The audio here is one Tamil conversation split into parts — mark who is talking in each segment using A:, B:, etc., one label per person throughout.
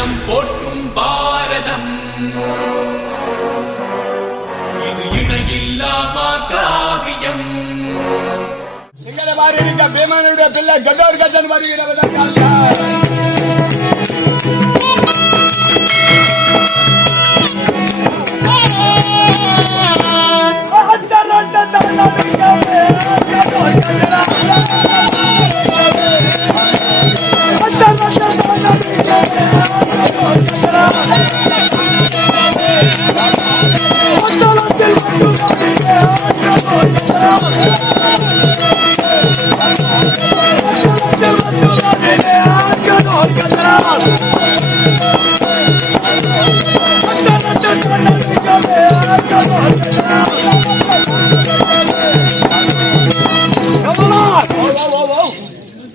A: அகிலம் போற்றும் பாரதம். இது இணையில்லாமா காவியம்
B: எங்களை மாதிரி இருக்க பீமனுடைய பிள்ளை கட்டோர் கட்டன் வருகிறவர்கள் காண்க.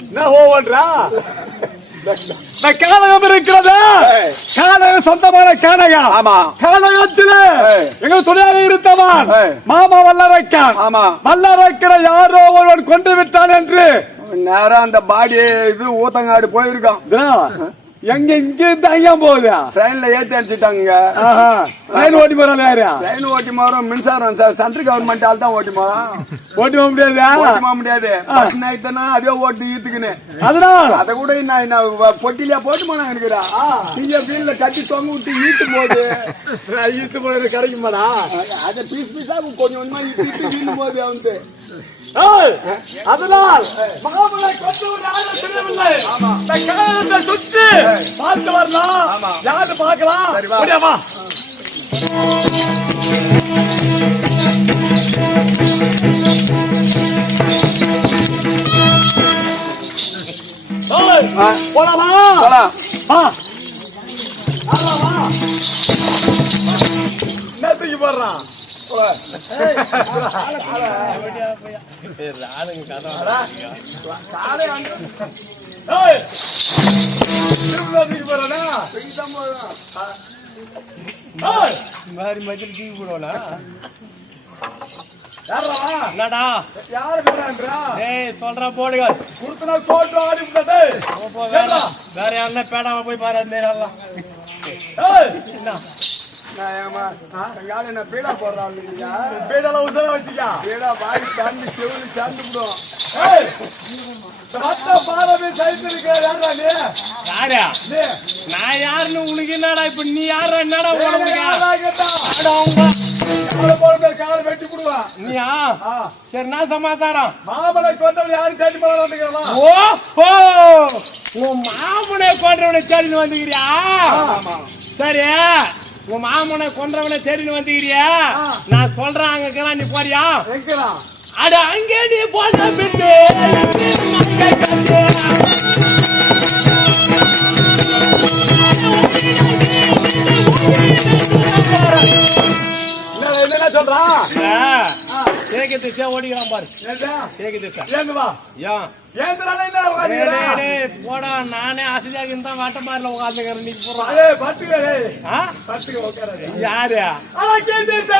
C: என்ன ஓவன்றா இந்த கானகம் இருக்கிறது கானகம் சொந்தமான கானகம்
B: ஆமா.
C: கானகத்திலே. எங்கள் துணையாக இருந்தவன். மாமா வல்லரைக்கான்
B: ஆமா.
C: வல்லரைக்கிற யாரோ ஒருவன் கொண்டு விட்டான் என்று
B: நேரா அந்த பாடி இது ஊத்தங்காடு போயிருக்கான்
C: எங்க இங்க அங்க போகுது?
B: ட்ரெயின்ல ஏத்தி அடிச்சுட்டாங்க
C: ஆஹா. ட்ரெயின் ஓட்டி போறான் யாரு
B: ட்ரெயின் ஓட்டி மாறும் மின்சாரம் சார். சென்ட்ரல் கவர்மெண்ட் ஆள் தான் ஓட்டி மாறும்
C: ஓட்டி போக முடியாது.
B: ஓட்டி போக முடியாது. ஆயிட்டனா அதே ஓட்டு ஈத்துக்குன்னு
C: அதனால்
B: அத கூட நான் பொட்டிலியா போட்டு போனா இருக்கிறா. நீங்க வீல்ல கட்டி தொங்க விட்டு ஈட்டு போகுது.
C: ஈத்து போறது கிடைக்குமாடா
B: அத பீஸ் பீஸா கொஞ்சம் கொஞ்சமா ஈட்டு ஈட்டு போகுது
C: ஏய், அதனால் மாமலை கொண்டு ஆளை தெரியவில்லை. இந்த கானகத்தை சுற்றி பார்த்து வரலாம் யாரு பார்க்கலாம்?
B: ஆ.
C: போலாமா?
B: போலாம்.
C: வா. ஆமா, வா. போடுறான்? மாதிரி மதில் டீ ஏய்,
D: என்னடா
C: யாரு
D: ஏய் சொல்ற போடுங்க
C: கொடுத்த நாள் ஆடி விட்டது.
D: வேற யாருன்னா பேடாம போய் பாரு அந்த
C: ஏய்,
B: என்ன பீடா போடுறான்
C: பீடெல்லாம் உசுர வச்சுக்க.
B: பீடா பாடி சேர்ந்து செவிலு சேர்ந்து விடும்
D: நான் யாருன்னு உனக்கு என்னடா இப்ப? நீ யாரா? என்னடா நீயா?
C: ஆ,
D: சரி நான் சமாச்சாரம்
C: மாமலை கொண்டவன் யாரும் தேடி வந்துக்கிறா
D: ஓ ஓ! உன் மாமனை கொன்றவனை தேடின்னு வந்துக்கிறியா? சரி. உன் மாமனை கொன்றவனை தேடின்னு வந்துக்கிறியா நான் சொல்றேன் அங்க நீ போறியா? அட அங்கே நீ போன.
C: என்ன என்ன சொல்றான்?
D: ஆ, தேக்கு திசை ஓடிக்கிறான் பாரு திசை
C: ஏந்து வா
D: ஏன் போடா நானே ஆசையாக இருந்தா வாட்ட மாதிரில உட்காந்துக்கிறேன் நீ
C: உட்காராதே.
D: யாரு?
C: அழகே திசை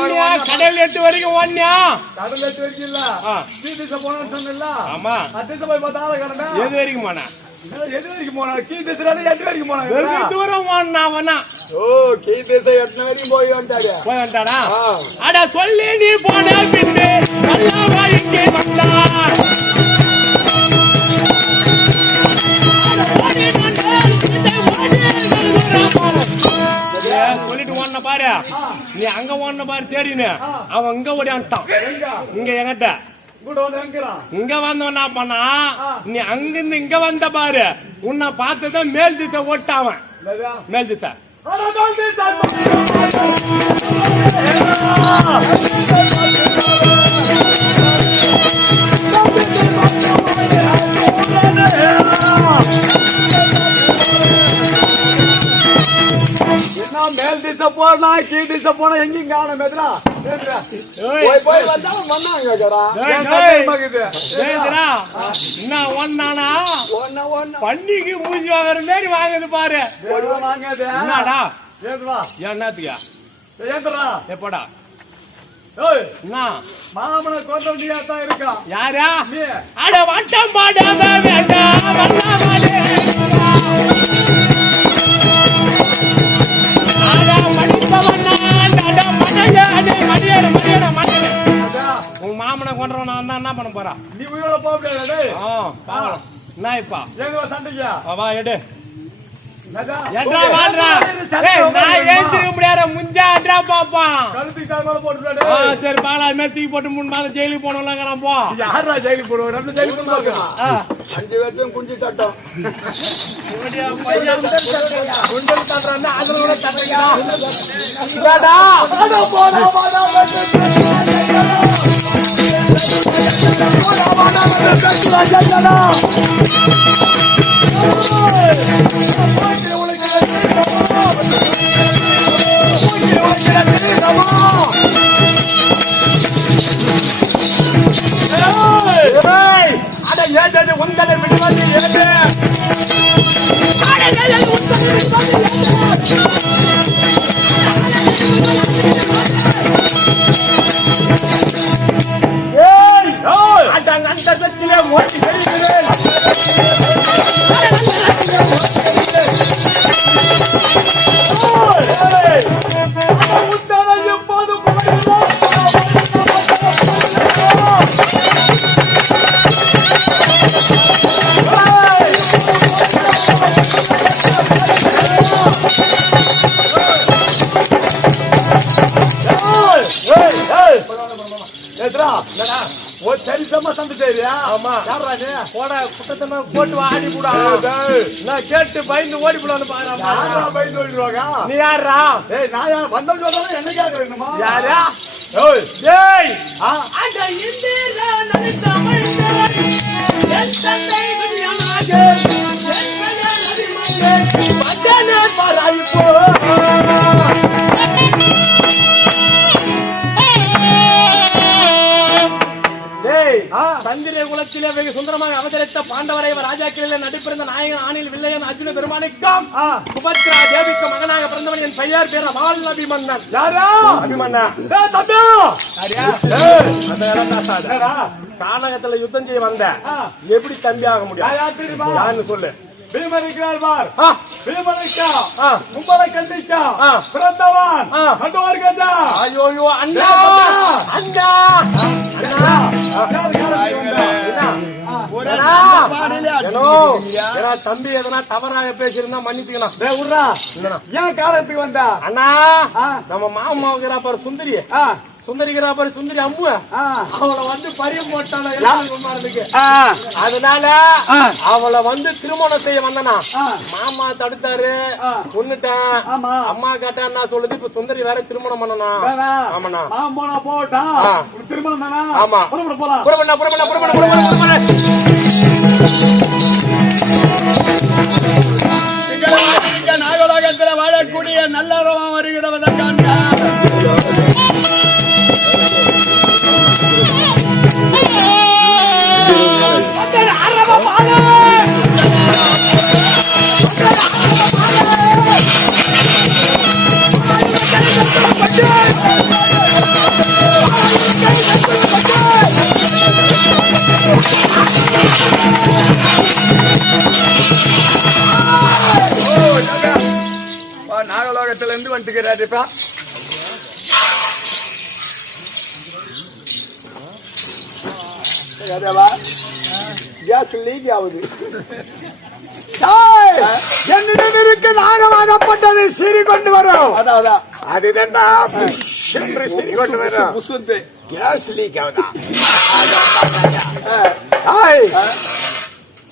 D: ஒன்னியா கடல் எட்டு வரைக்கும் ஒன்னியா
C: கடல் எட்டு வரைக்கும் இல்ல. நீ திசை போனேன்னு சொன்னேல்ல?
D: ஆமா.
C: திசை போய் பார்த்தா ஆளு காணோமே.
D: எது வரைக்கும் போனா?
B: எது வரைக்கும் போனா? கீ திசையில எட்டு வரைக்கும்
D: வெகு
B: போனா
D: தூரம் போனா அவனா?
B: ஓ கீ திசை எட்டு வரைக்கும் போய் வந்துட்டாரு?
D: போய். அட சொல்லி நீ போன பின்னு வந்தா சொல்லிட்டு ஓடின பாரு. நீ அங்க ஓடின பாரு தேடினு. அவன் இங்க ஓடியான்ட்டான் இங்க எங்கிட்ட இங்க வந்தவன் பண்ணா? நீ அங்கிருந்து இங்க வந்த பாரு. உன்னை பார்த்ததான் மேல் திசை ஓட்டாவன் மேல் திசை.
C: அடதான் என்ன மேல் திசை போனா கீ திசை போனா எங்கேயும் காணும் எதிரா
D: ஏய்,
B: போய் போய் வந்தா மண்ணாங்க
D: என்ன ஒன்னானா. பன்னிக்கு மூஞ்சி வாங்குற மாதிரி வாங்குது பாரு.
C: வாங்காத.
D: என்னடா. என்னத்துக்கா?
C: ஏத்துடா.
D: எப்படா
C: மாமனை கொண்டவனியா தான் இருக்கான்.
D: யாரா. அட வட்டம் பாடாம வேண்டாம் மாமனை கொன்றவன் நான் என்ன பண்ண போறா
C: நீ உயிரோட போக முடியாது
D: என்ன இப்பா?
C: ஏங்குவா சண்டைக்கு.
D: வா எடு. வாடுறா
C: சண்டை
D: ஏய் நான்? ஏந்திருக்க முடியாத முஞ்சா அட்ரா பாப்பான்
C: கால் மேல போட்டுடா டேய்.
D: சரி பாலா மாதிரி தூக்கி போட்டு மூணு மாதம் ஜெயிலுக்கு போனோம்லாங்கிறான் போ.
C: யாரா ஜெயிலுக்கு போடுவோம் நம்ம ஜெயிலுக்கு
D: ஆ.
B: அஞ்சு வருஷம் குஞ்சு தட்டம்
D: குண்டல் அதுல கூட ஏண்டா ஏண்டு ஏய்
C: ஏய்,
D: அந்த அந்த சத்திலே ஓட்டி செல்கிறேன்
C: சரிசமா சண்டை செய்றியா?
D: ஆமா.
C: யார்றா நீ?
D: போட குட்டத்தன போட்டு ஆடி போடா நான் கேட்டு பயந்து ஓடி போடான்னு பாக்குறேன்
C: பயந்து ஓடிடுவாங்க?
D: நீ யாரா
C: ஏய், நான் யார்? வந்தவன் சொல்றவன் என்ன கேக்குறேன்னுமா?
D: யாரா
C: ஏய்,
D: ஏய் என் தந்தை என் பெயர் டேய் தந்திர குலத்திலே வெகு சுந்தரமாக அவதரித்த பாண்டவரை ராஜாக்களிலே நடிப்பிருந்த நாயகன் ஆணில் வில்லையன் அர்ஜுன பெருமானுக்கும். சுபத்ரா தேவிக்கு மகனாக பிறந்தவன் என் பெயர் பேர வால் அபிமன்னன்
C: யாரா?
D: அபிமன்னன்
C: ஏய், தம்பி!
D: சரியா
C: ஏய்,
D: அந்த இடம் பேசாத
C: என்னடா?
D: கானகத்துல யுத்தம் செய்ய வந்த. எப்படி தம்பி ஆக முடியும் சொல்லு
C: பீமன் இருக்கிறார் பார்.
D: ஆ.
C: கும்பலை கண்டிக்கா,
D: ஆ.
C: பிறந்தவன். கண்டவர் கண்டா.
D: ஐயோ ஐயோ அண்ணா அண்ணா. தம்பி எதனா தவறாக பேசியிருந்தா. இல்லைண்ணா.
C: ஏன் காலத்துக்கு வந்தா?
D: அண்ணா. நம்ம மாமாவுக்குறா பாரு சுந்தரி
C: ஆ,
D: சுந்தரிக்கிறா பாரு சுந்தரி அம்மு அவளை வந்து பரியம் போட்டான இருக்கு
C: ஆ,
D: அதனால. அவளை வந்து திருமணம் செய்ய வந்தனா. மாமா தடுத்தாரு. கொன்னுட்டேன். அம்மா கேட்டா என்ன சொல்லுது இப்ப சுந்தரி வேற திருமணம் பண்ணனா. ஆமாண்ணா
C: போனா. உனக்கு திருமணம் தானா?
D: ஆமா.
C: புறப்படு, போலாம்.
D: புறப்படா புறப்படா புறப்படா புறப்படா
C: நாகலோகத்தில் வாழக்கூடிய நல்லறவம் வருகிறவதற்கான நாகலோகத்துல இருந்து வந்துக்கிறாரு இப்ப
B: கேஸ் லீக் ஆகுது
C: என்னிடம் இருக்கு நாகமாகப்பட்டது சிறி கொண்டு வரும் அதுதான்டா. சிறி கொண்டு வரும்
B: புசுந்து
C: கேஸ் லீக் ஆகுதா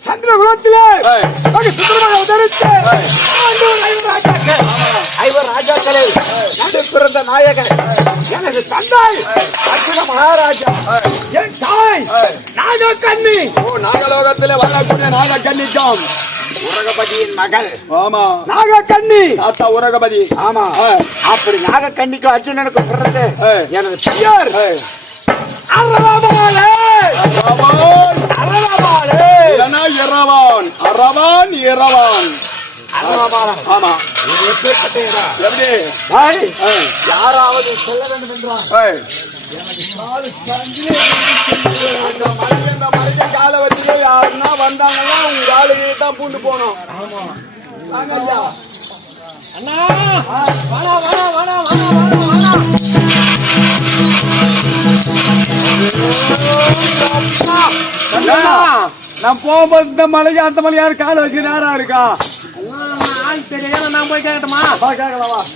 C: ஆய் சந்திர குலத்திலே
B: ஏய்.
C: வெகு சுந்தரமாக ஆண்டவர் ஐவர் ராஜாக்கள். நடு பிறந்த நாயகன். எனது தந்தை. அர்ஜுன மகாராஜா. என் தாய். நாகக்கண்ணி
B: ஓ நாகலோகத்துல வாழக்கூடிய நாக கன்னிக்கம்
C: உரகபதியின் மகள்.
B: ஆமா.
C: நாகக்கண்ணி
B: தாத்தா உரகபதி.
C: ஆமா. அப்படி நாகக்கண்ணிக்கும் அர்ஜுனனுக்கும் பிறந்து. எனது பெயர். அரவமாலே
E: அரவாளம்
C: ஆமா. எப்படி?
E: யாராவது சொல்ல வேண்டும் என்றால்
C: மனிதன் காலை வச்சு யாருன்னா வந்தாங்கன்னா உங்க காலையே தான் பூண்டு போனோம். வாங்க ஐயா
D: அண்ணா வாடா வாடா வாடா வாடா வாடா வாடா.
C: ஐயா, நான் போகும்போது இந்த மலைக்கு அந்த மலை யாரு காலை வச்சு நேரா இருக்கா?
D: ஆள் தெரியாத நான் போய் கேட்கட்டுமா?
C: வா கேட்கலாம்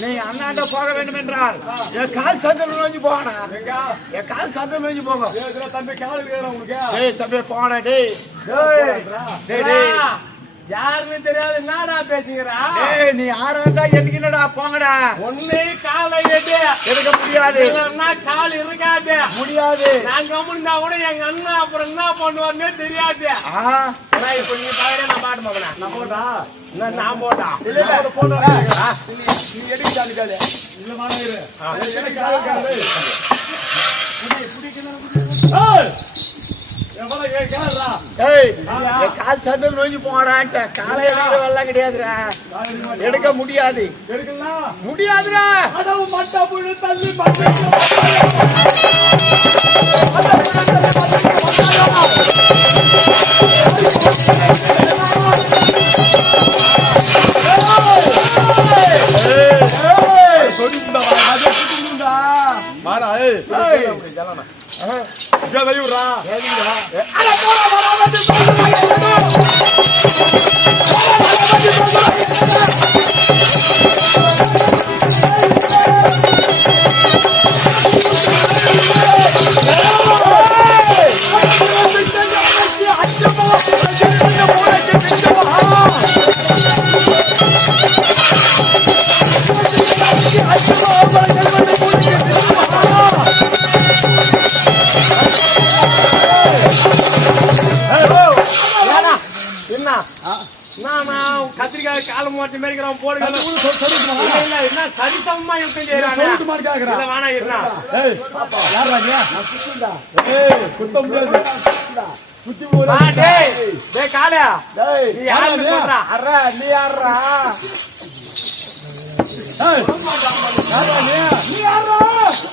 D: நீ அண்ணாண்ட போக வேண்டும் என்றால்
E: என் கால் சந்திரன் நோஞ்சு போகணா என் கால் சந்திரன் நோஞ்சு போங்க.
C: தம்பி காலு
D: டேய் தம்பி போன டேய். யாருன்னு தெரியாது என்னடா பேசுகிறா?
E: நீ யாரா இருந்தா எனக்கு என்னடா போங்கடா.
D: ஒண்ணு காலை எடு
E: எடுக்க முடியாது.
D: இல்லைன்னா கால் இருக்காது.
E: முடியாது.
D: நான் கம்முன்னா கூட எங்க அண்ணா அப்புறம் என்ன பண்ணுவாருன்னே தெரியாது. ஆனா இப்ப நீ பாக்குற நான் பாட்டு போகணும் நான் போட்டா? நான் போட்டா?
C: இல்ல, இல்ல.
D: போட்டா
C: நீ- எடுக்க. இல்ல. எனக்கு கேளுடா.
E: கால் சந்திரன் நோஞ்சு போங்கடான்ட்ட காலை எடுக்க வெள்ளம் கிடையாதுடா. எடுக்க முடியாது. முடியாதுடா.
C: மட்டை புழு தள்ளி மட்டை சொல்லிருந்தா அதை சொல்லிருந்தா
D: வாடா ஏய்
C: ஏய்.
D: காலம் மாட்டி மேய்க்கிறோம் போடுங்க இல்ல, என்ன சரிசமமா இருக்கும்
C: சொல்லிட்டு மாதிரி கேக்குறா.
D: இல்ல வேணாம் இருந்தா
C: ஏய், யார்றா நீ? ஏய், குத்த முடியாது. குத்தி போடு.
D: வா டேய் டேய் காளையா
C: டேய்,
D: நீ யாரு சொல்றா
E: நீ யாரா
C: ஏய், யார்றா நீ?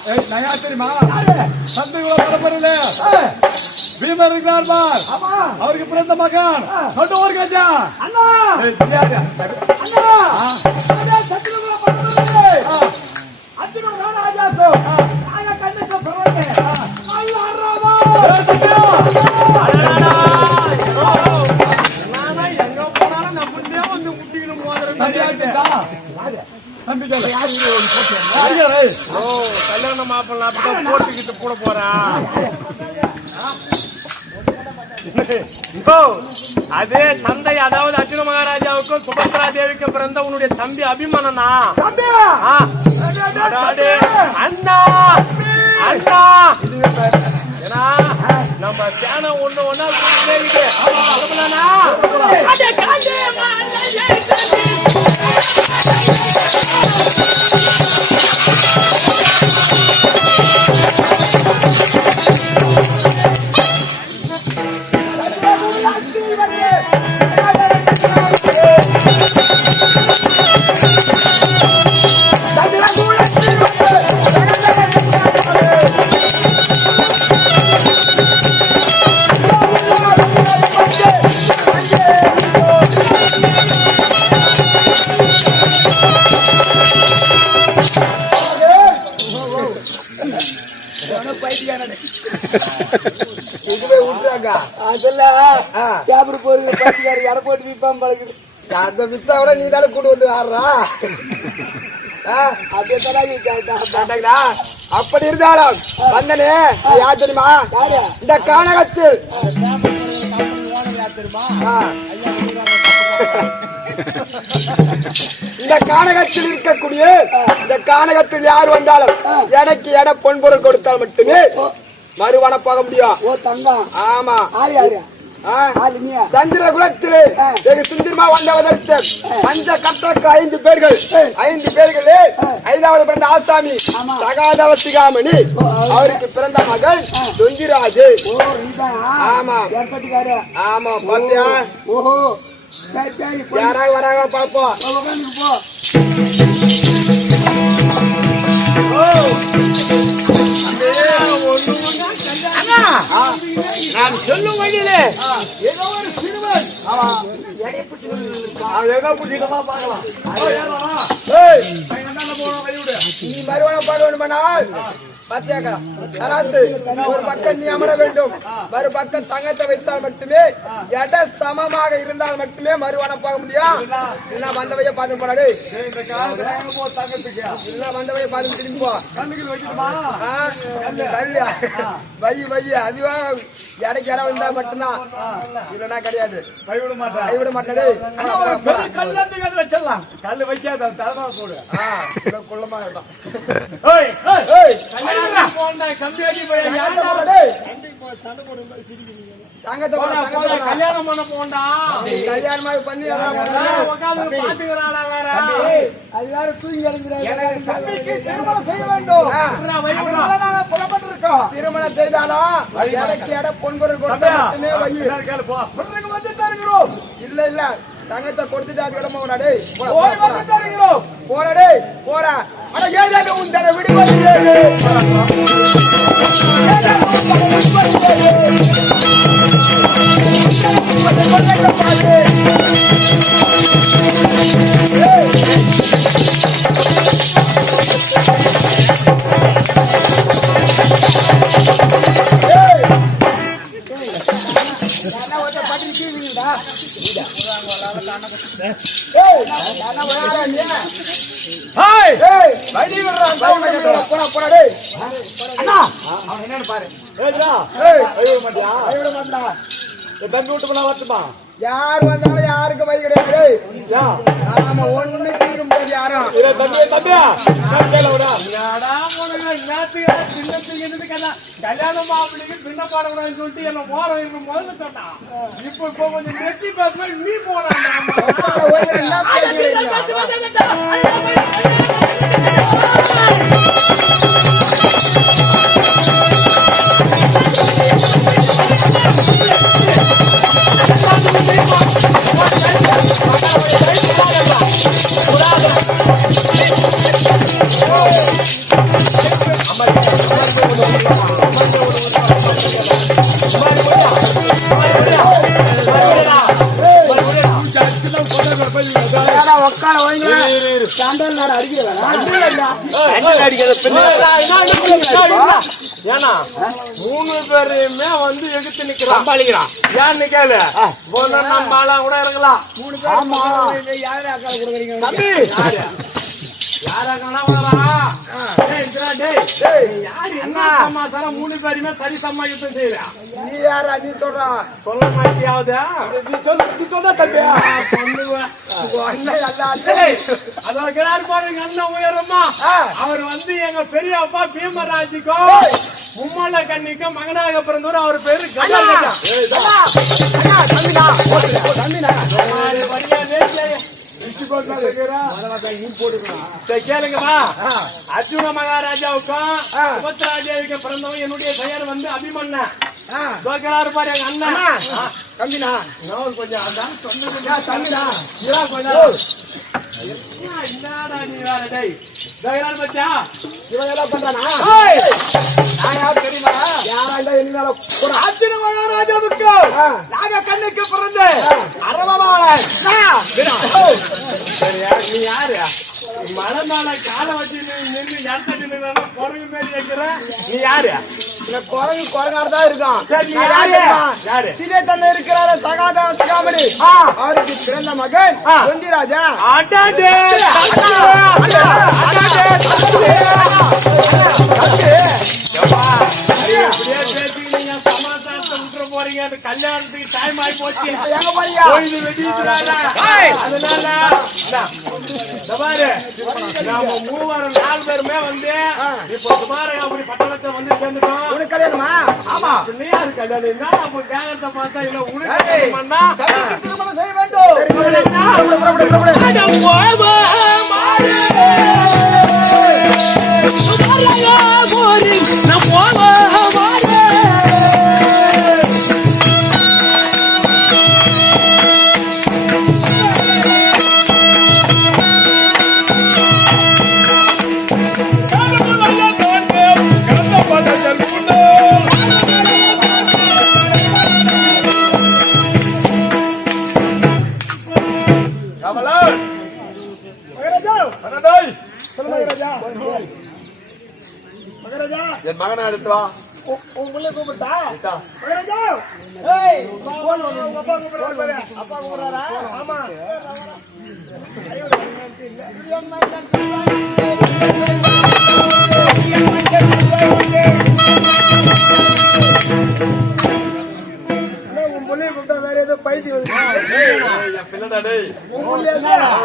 C: யார் தெரியுமா? சந்தைக்குள்ள பரம்பரையில, பீமர் இருக்கிறார் பார். அவருக்கு பிறந்த மகன். தொண்டூர் கஜா.
E: அண்ணா. அண்ணா அண்ணா சந்திரகுல பட்டணத்திலே அர்ஜுன ராஜாசோ நாங்க கண்ணுக்கு பரவாயில்லை ஐயோ அர்ராவா
C: ஏய், குட்டியா.
D: நானா எங்க போனாலும் நம்மளே வந்து முட்டிக்கணும்
C: தம்பி
D: போதும்
C: யாருக்குதா? தம்பி சொல்லு. யார் யார்? ஏய்,
D: ஓ கல்யாண மாப்பிள்ள அப்படிதான் போட்டுக்கிட்டு போட போறான் அதே தந்தை அதாவது அர்ஜுன மகாராஜாவுக்கும் சுபத்ரா தேவிக்கும் பிறந்த உன்னுடைய தம்பி அபிமனனா அண்ணா! அண்ணா! ஏன்னா நம்ம சேனை ஒண்ணு ஒண்ணா கூட்டிட்டு கிளம்பலானா?
E: எடை போட்டு விற்பான் பழகுது அந்த வித்தா கூட நீ தானே கூட்டு வந்து ஆடுறா? அப்படி இருந்தாலும் வந்தனே யார் தெரியுமா? இந்த கானகத்தில். இந்த கானகத்தில் இருக்கக்கூடிய இந்த கானகத்தில் யார் வந்தாலும் எனக்கு எடை பொன்பொருள் கொடுத்தால் மட்டுமே மறுவன போக முடியும். ஆமா. சந்திர குலத்திலே வெகு சுந்தரமா வந்தவதற்கு பஞ்ச கட்டக்கு ஐந்து பேர்கள் ஐந்து பேர்களே ஐந்தாவது பிறந்த ஆசாமி சகாதவசிகாமணி அவருக்கு பிறந்த மகன் தொங்கிராஜு ஆமா. ஆமா பாத்தியா?
F: ஓஹோ.
E: யாராவது வராங்க பாப்போம்.
D: நான் சொல்லும் வழியிலே
E: ஏதோ ஒரு சிறுவன் நீ மறுவனம் பார்க்க பத்தியாக்கலாம் சராசு ஒரு பக்கம் நீ அமர வேண்டும் மறு பக்கம் தங்கத்தை வைத்தால் மட்டுமே எடை சமமாக இருந்தால் மட்டுமே மறுவனம் பார்க்க முடியும் இல்ல வந்தவைய பார்த்து போனாடு இல்ல வந்தவைய பார்த்து திரும்பி போ. ஆ, கல்லு வை வை அதுவா எடைக்கு இடம் வந்தா மட்டும்தான். இல்லைன்னா கிடையாது.
C: கைவிட
E: மாட்டாடு
C: கல்லு வைக்காத தலைமா போடு.
E: குள்ளமா இருக்கும்
D: கம்பி அடி போய்
E: தங்கத்தை போடா.
D: கல்யாணம் பண்ண போண்டா.
E: கல்யாணமா பண்ணி அதெல்லாம் பண்ணா.
D: உட்காந்து பாத்துக்கிறாளா வேற?
F: அது வேற தூங்கி
D: எனக்கு தம்பிக்கு திருமணம் செய்ய
F: வேண்டும். நாங்க புறப்பட்டிருக்கோம்
E: திருமணம் செய்தாலும் எடைக்கு எடை பொன்பொருள் கொடுத்தா மட்டுமே வை
C: பின்னாடி கேளு, போ.
F: பிறகு வந்து தருகிறோம்.
E: இல்ல இல்ல. தங்கத்தை கொடுத்துட்டு அது இடமா போடா டேய். போடா, டேய் போடா. அட ஏதாங்க உன் தர
C: ஹாய்
E: யார் வந்தாலும் யாருக்கும் வழி கிடையாது. நாம ஒண்ணு யாரும்.
C: இரு தம்பி தம்பியா நான்
D: கல்யாணம் மாப்பிள்ளைக்கு பின்ன பாடக்கூடாதுன்னு சொல்லிட்டு என்ன போற இவன் முதல்ல சொன்னான் இப்போ இப்போ கொஞ்சம் நெத்தி பேசுற நீ போறான் மூணு பேரையுமே வந்து எதிர்த்து நிக்கிறான் சம்பாளிக்கிறான் ஏன்னு கேளு போன நம்ம ஆளா கூட இருக்கலாம் மூணு பேர் யாரு மூணு பேருமே சரி சமாளித்து செய்யறா
E: நீ யாரா நீ சொல்றா
D: சொல்ல மாட்டியாவது
E: நீ சொல்லு நீ சொல்றா தம்பியா
D: பண்ணுவேன்
E: உன் அண்ணன் எல்லாத்தையும்
D: டேய், அதோ இருக்கிறாரு பாருங்க அண்ணன் உயரமா. அவர் வந்து எங்க பெரிய அப்பா பீமராஜிக்கும் மும்மல்ல கண்ணிக்கும் மகனாக பிறந்தவர் அவர் பேரு கண்ணன் கேளுங்கப்பா அர்ஜுன மகாராஜாவுக்கும் சுபத்ரா தேவிக்கும் பிறந்தவன் என்னுடைய பெயர் வந்து அபிமன்ன. தோக்கிறாரு பாரு எங்க அண்ணன் ஆ,
E: தம்பினா
D: நான் கொஞ்சம் அதான்
E: யா, தம்பினா
D: இதா கொஞ்சம் என்ன, என்னடா நீ வேற டேய்.
E: இவன் பண்றானா! நான் யார் தெரியுமா? யாரா என்ன போடா.
D: அர்ஜுன மகாராஜாவுக்கு. நாக கண்ணுக்கு பிறந்து அரவமாளன். நீ யாரு? மலை மேல காலை வச்சு நின்று குரங்கு மாரி வைக்கிற நீ யாரு
E: இந்த குரங்கு குரங்காடு தான் இருக்கான்
D: யாரு?
E: திலே தந்தை இருக்கிறாரு சகாதா சகாமணி. அவருக்கு பிறந்த மகன்
D: ஆ.
E: தொந்திராஜா
D: அடாடே
G: கல்யாணத்துக்கு டைம் ஆகி போச்சு.
D: எங்க
G: கோயில்? அதனால இந்தா, பாரு, நாம மூவரும் நாலு பேருமே வந்து இப்ப குமாரகாபுரி பட்டணத்தை வந்து சேர்ந்துட்டோம்.
D: உனக்கு கல்யாணமா? ஆமா.
G: நீ யாரு கல்யாணம்? என்ன அப்ப கேங்கத்தை பார்த்தா இல்ல உனக்கு?
E: திருமணம் செய்ய வேண்டும்.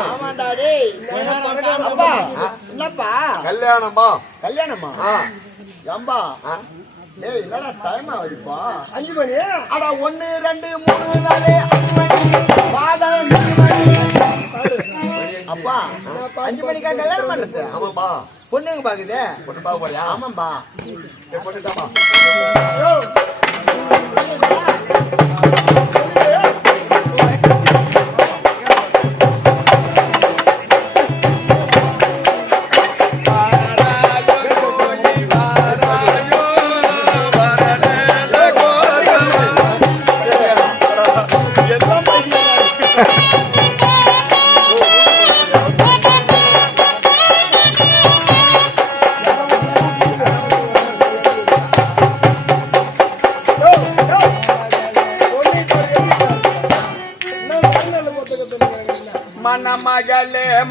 E: ஆமாண்டா டேய். அப்பா என்னப்பா
G: கல்யாணமா?
E: கல்யாணமா? ஏம்பா?
G: ஆ.
E: ஏய் என்னடா டைம் ஆகுதுப்பா? அஞ்சு மணி அட ஒன்னு ரெண்டு மூணு நாலு அஞ்சு மணி. பாதம் அப்பா அஞ்சு மணிக்கா கல்யாணம் பண்றது?
G: ஆமாப்பா.
E: பொண்ணுங்க பாக்குதே?
G: பொண்ணு பார்க்க போறியா?
E: ஆமாம்பா.
G: ஏய், Yeah,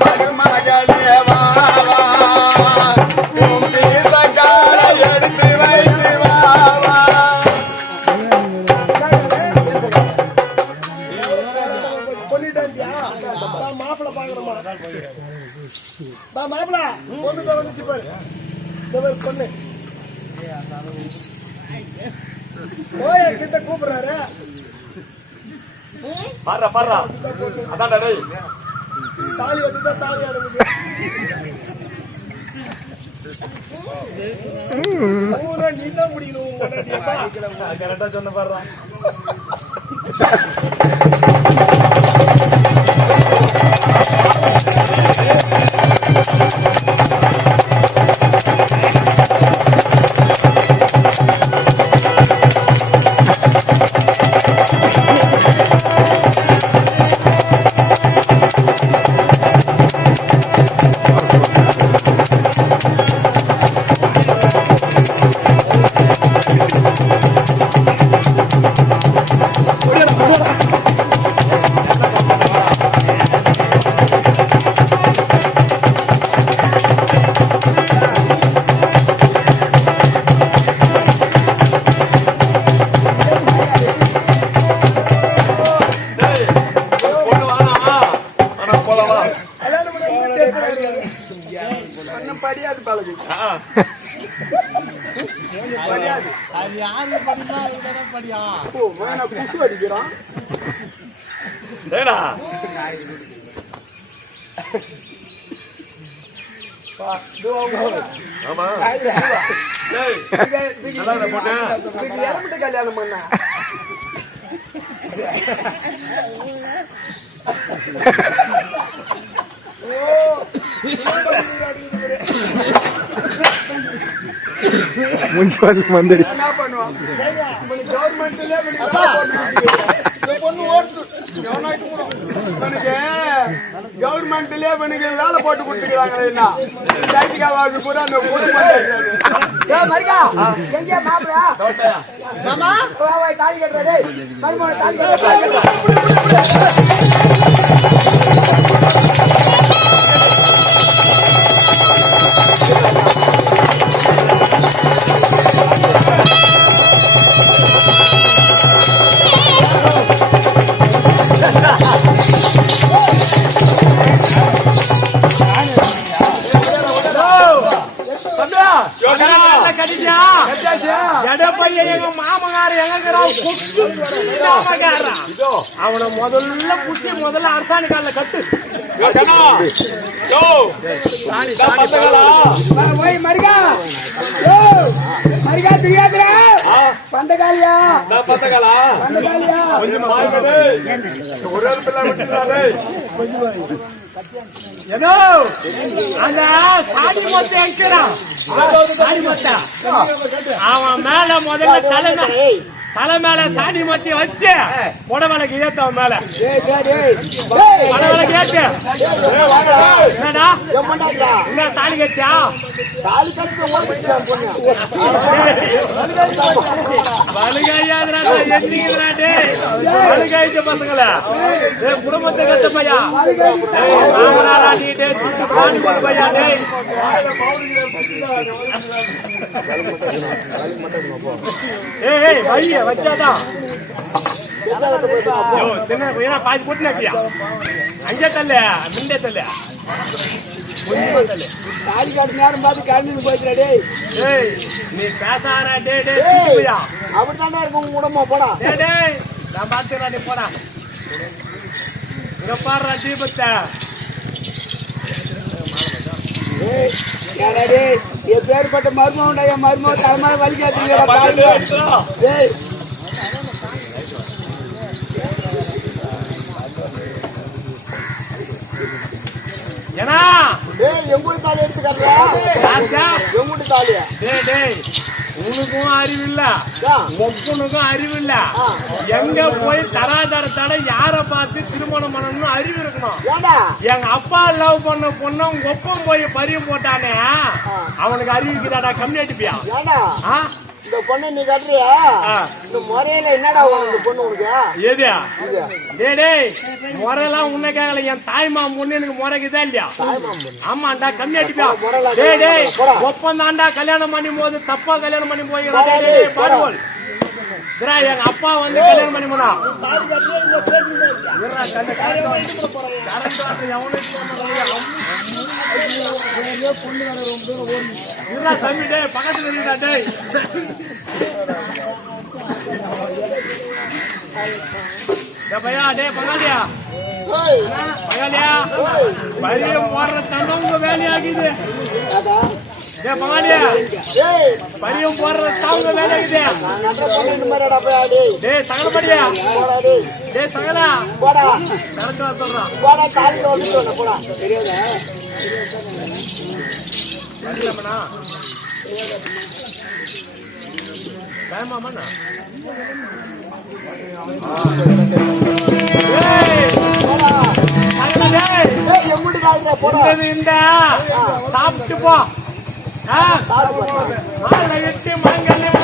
G: டேய்,
E: குசு அடிக்கிறான்
G: இருக்கா பொண்ணு?
E: இறந்துட்டு கல்யாணம் பண்ண என்ன பண்ணுவான் பொண்ணு ஓட்டு. கவர்மெண்ட்லயே இவனுக்கு வேலை போட்டு கொடுத்துக்கிறாங்க என்ன? சைட்டிக்காவாக்கு கூட அந்த குடும்பம் மரியா. எங்க மாப்பிளா மாமா. தாலி கட்டுறதே மருமகனை தாலி கட்டுறதே
D: கட்டிட்டியா? எடப்பைய எங்க மாமனார் எங்க குத்து மாமக்காரன். அவனை முதல்ல புட்டி முதல்ல அரசாணி கால கட்டு.
C: போய் மருகா மருகா தெரியாதுடா பந்தகாலியா பந்தகாலியா
D: ஏதோ? அந்த சாடி மொத்த இருக்கிறான் அவன் மேல முதல்ல தலை மே- தலை மேல சாடி மொத்தி வச்சு புடவலைக்கு ஏத்து மேல. புடவலைக்கு ஏத்து. என்னடா? என்ன தாலி கட்டியா?
E: தாலி கட்டி
D: வலுகாய்ச்ச பசங்கள. குடும்பத்தை கத்த பையா? டேய் மாமனாரா நீ டேய் திட்டு பாடி போட்டு பையா பாதி போட்டு நப்பியா அங்கே தல்ல மிண்டே தல்ல
C: தாலி காட்டு நேரம் பார்த்து கிளம்பி போயிடுறா டேய்
D: நீ பேசாரா திட்டு பையா
E: அப்படித்தானே இருக்கும் உடம்பா போடா.
D: டேய் டேய் நான் பாத்துறேன் நீ போடா. இங்க பாருடா தீபத்தை.
C: ஏய் யாரா டேய் என் பேர்பட்ட மருமகன்டா என் மருமகன் தலைமையில வலிக்காதீங்க டேய்
D: ஏனா
E: ஏய். எங்க ஊர் தாலி எடுத்து காட்டுறா
D: ராஜா
E: எங்க ஊர் தாலியா?
D: டேய் டேய். உனக்கும் அறிவு இல்ல ஒப்பனுக்கும் அறிவு இல்ல எங்க போய் தராதரத்தால யார பார்த்து திருமணம் பண்ணணும்னு அறிவு இருக்கணும். எங்க அப்பா லவ் பண்ண பொண்ணு உங்க ஒப்பம் போய் பறிவு போட்டானே. அவனுக்கு அறிவிக்கிறாடா கம்மி அடிப்பியா
E: ஏடா
D: ஆ?
E: இந்த பொண்ணை நீ கட்டுறியா. இந்த முறையில என்னடா இந்த பொண்ணு உனக்கு?
D: எது டேய் டேய் முறையெல்லாம் உன்னை கேட்கல. என் தாய்மா பொண்ணு எனக்கு முறைக்குதா இல்லையா? ஆமாண்டா கம்மி அடிப்பியா
E: முறையில
D: டேய் டேய்
E: போடா.
D: ஒப்பம் தாண்டா கல்யாணம் பண்ணி போது தப்பா கல்யாணம் பண்ணி போய்
E: போடா,
D: டேய்,
E: டேய்,
D: டேய், பாருவோல் திரா எங்க அப்பா வந்து கல்யாணம் பண்ணி போனா. இருடா, தம்பி டேய் பக்கத்துல டேய். டேய் பையா டேய் பங்காளியா. பங்காளியா பரியம் போடுற தந்தம் உங்க வேலையாகுது. பரியம் போடுற
E: மாதிரிடா போய் டேய்
D: டேய் தகலப்படியா
E: போடா. டேய்
D: தகலா
E: போடா
D: கரெக்டா சொல்றான்
E: போடா. எங்க வீட்டு தாலிடா போடா.
D: இந்த. சாப்பிட்டு போ? மாலை எட்டு மங்கலம்